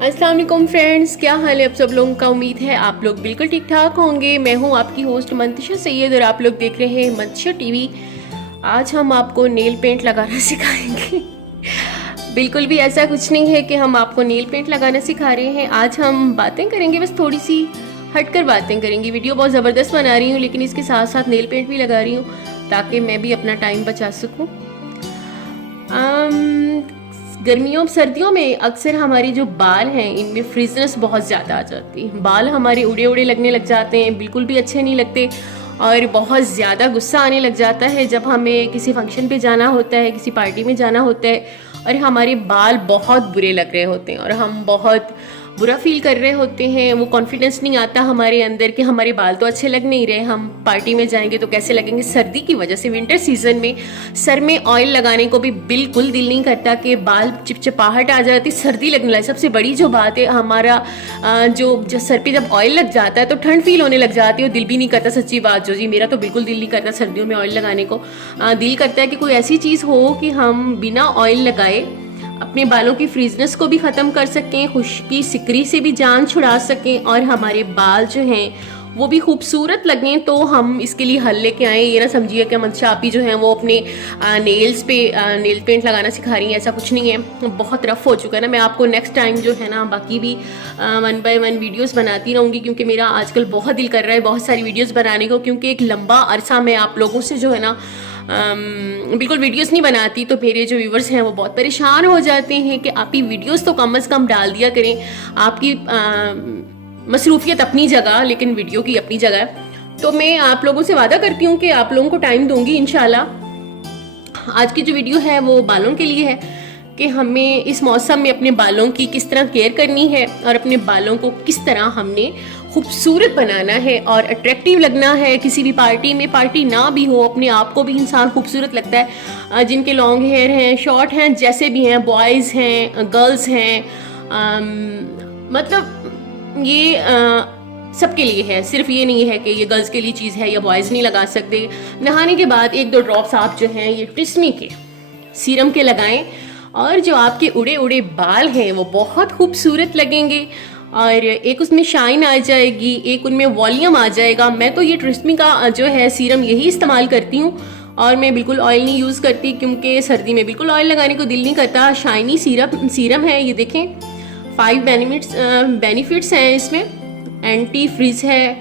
अस्सलाम वालेकुम फ्रेंड्स, क्या हाल है आप सब लोगों का। उम्मीद है आप लोग बिल्कुल ठीक ठाक होंगे। मैं हूं आपकी होस्ट मंतशा सैयद और आप लोग देख रहे हैं मंतशा टीवी। आज हम आपको नेल पेंट लगाना सिखाएंगे। बिल्कुल भी ऐसा कुछ नहीं है कि हम आपको नेल पेंट लगाना सिखा रहे हैं। आज हम बातें करेंगे, बस थोड़ी सी हटकर बातें करेंगी। वीडियो बहुत ज़बरदस्त बना रही हूँ, लेकिन इसके साथ साथ नेल पेंट भी लगा रही हूँ ताकि मैं भी अपना टाइम बचा सकूँ। गर्मियों सर्दियों में अक्सर हमारे जो बाल हैं इनमें फ्रिजनेस बहुत ज़्यादा आ जाती है। बाल हमारे उड़े उड़े लगने लग जाते हैं, बिल्कुल भी अच्छे नहीं लगते और बहुत ज़्यादा गुस्सा आने लग जाता है जब हमें किसी फंक्शन पे जाना होता है, किसी पार्टी में जाना होता है और हमारे बाल बहुत बुरे लग रहे होते हैं और हम बहुत बुरा फील कर रहे होते हैं। वो कॉन्फिडेंस नहीं आता हमारे अंदर कि हमारे बाल तो अच्छे लग नहीं रहे, हम पार्टी में जाएंगे तो कैसे लगेंगे। सर्दी की वजह से विंटर सीजन में सर में ऑयल लगाने को भी बिल्कुल दिल नहीं करता कि बाल चिपचिपाहट आ जाती, सर्दी लगने लगी। सबसे बड़ी जो बात है, हमारा जो सर पे जब ऑयल लग जाता है तो ठंड फील होने लग जाती है और दिल भी नहीं करता। सच्ची बात जो जी, मेरा तो बिल्कुल दिल नहीं करता सर्दियों में ऑयल लगाने को। दिल करता है कि कोई ऐसी चीज़ हो कि हम बिना ऑयल लगाए अपने बालों की फ्रीजनेस को भी ख़त्म कर सकें, खुश्की सिकरी से भी जान छुड़ा सकें और हमारे बाल जो हैं वो भी खूबसूरत लगें। तो हम इसके लिए हल लेके आए। ये ना समझिए कि मंतशा आपी जो हैं वो अपने नेल्स पे नेल पेंट लगाना सिखा रही हैं, ऐसा कुछ नहीं है। बहुत रफ़ हो चुका है ना। मैं आपको नेक्स्ट टाइम जो है ना बाकी भी 1 बाय 1 वीडियोस बनाती रहूँगी, क्योंकि मेरा आजकल बहुत दिल कर रहा है बहुत सारी वीडियोस बनाने को, क्योंकि एक लंबा अरसा मैं आप लोगों से जो है ना बिल्कुल वीडियोस नहीं बनाती तो मेरे जो व्यूवर्स हैं वो बहुत परेशान हो जाते हैं कि आप ही वीडियोस तो कम से कम डाल दिया करें। आपकी मसरूफियत अपनी जगह, लेकिन वीडियो की अपनी जगह। तो मैं आप लोगों से वादा करती हूँ कि आप लोगों को टाइम दूंगी इंशाल्लाह। आज की जो वीडियो है वो बालों के लिए है कि हमें इस मौसम में अपने बालों की किस तरह केयर करनी है और अपने बालों को किस तरह हमने खूबसूरत बनाना है और अट्रैक्टिव लगना है। किसी भी पार्टी में, पार्टी ना भी हो, अपने आप को भी इंसान खूबसूरत लगता है। जिनके लॉन्ग हेयर हैं, शॉर्ट हैं, जैसे भी हैं, बॉयज़ हैं, गर्ल्स हैं, मतलब ये सबके लिए है। सिर्फ ये नहीं है कि ये गर्ल्स के लिए चीज़ है या बॉयज़ नहीं लगा सकते। नहाने के बाद 1-2 ड्रॉप्स आप जो हैं ये ट्रिस्मी के सीरम के लगाएं और जो आपके उड़े उड़े बाल हैं वो बहुत खूबसूरत लगेंगे और एक उसमें शाइन आ जाएगी, एक उनमें वॉल्यूम आ जाएगा। मैं तो ये ट्रिस्मी का जो है सीरम यही इस्तेमाल करती हूँ और मैं बिल्कुल ऑयल नहीं यूज़ करती, क्योंकि सर्दी में बिल्कुल ऑयल लगाने को दिल नहीं करता। शाइनी सीरम है ये, देखें 5 बेनिफिट्स हैं इसमें। एंटी फ्रिज है,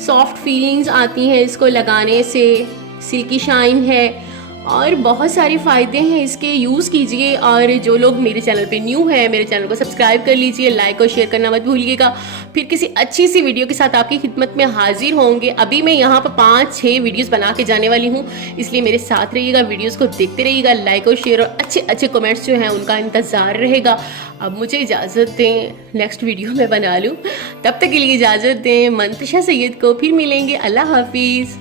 सॉफ्ट फीलिंग्स आती हैं इसको लगाने से, सिल्की शाइन है और बहुत सारे फ़ायदे हैं इसके। यूज़ कीजिए। और जो लोग मेरे चैनल पे न्यू है, मेरे चैनल को सब्सक्राइब कर लीजिए, लाइक और शेयर करना मत भूलिएगा। फिर किसी अच्छी सी वीडियो के साथ आपकी खिदमत में हाजिर होंगे। अभी मैं यहाँ पर 5-6 वीडियोस बना के जाने वाली हूँ, इसलिए मेरे साथ रहिएगा, वीडियोस को देखते रहिएगा। लाइक और शेयर और अच्छे अच्छे कमेंट्स जो हैं उनका इंतज़ार रहेगा। अब मुझे इजाज़त दें, नेक्स्ट वीडियो में बना लूँ। तब तक के लिए इजाज़त दें। मंतशा सैयद को फिर मिलेंगे। अल्लाह हाफिज़।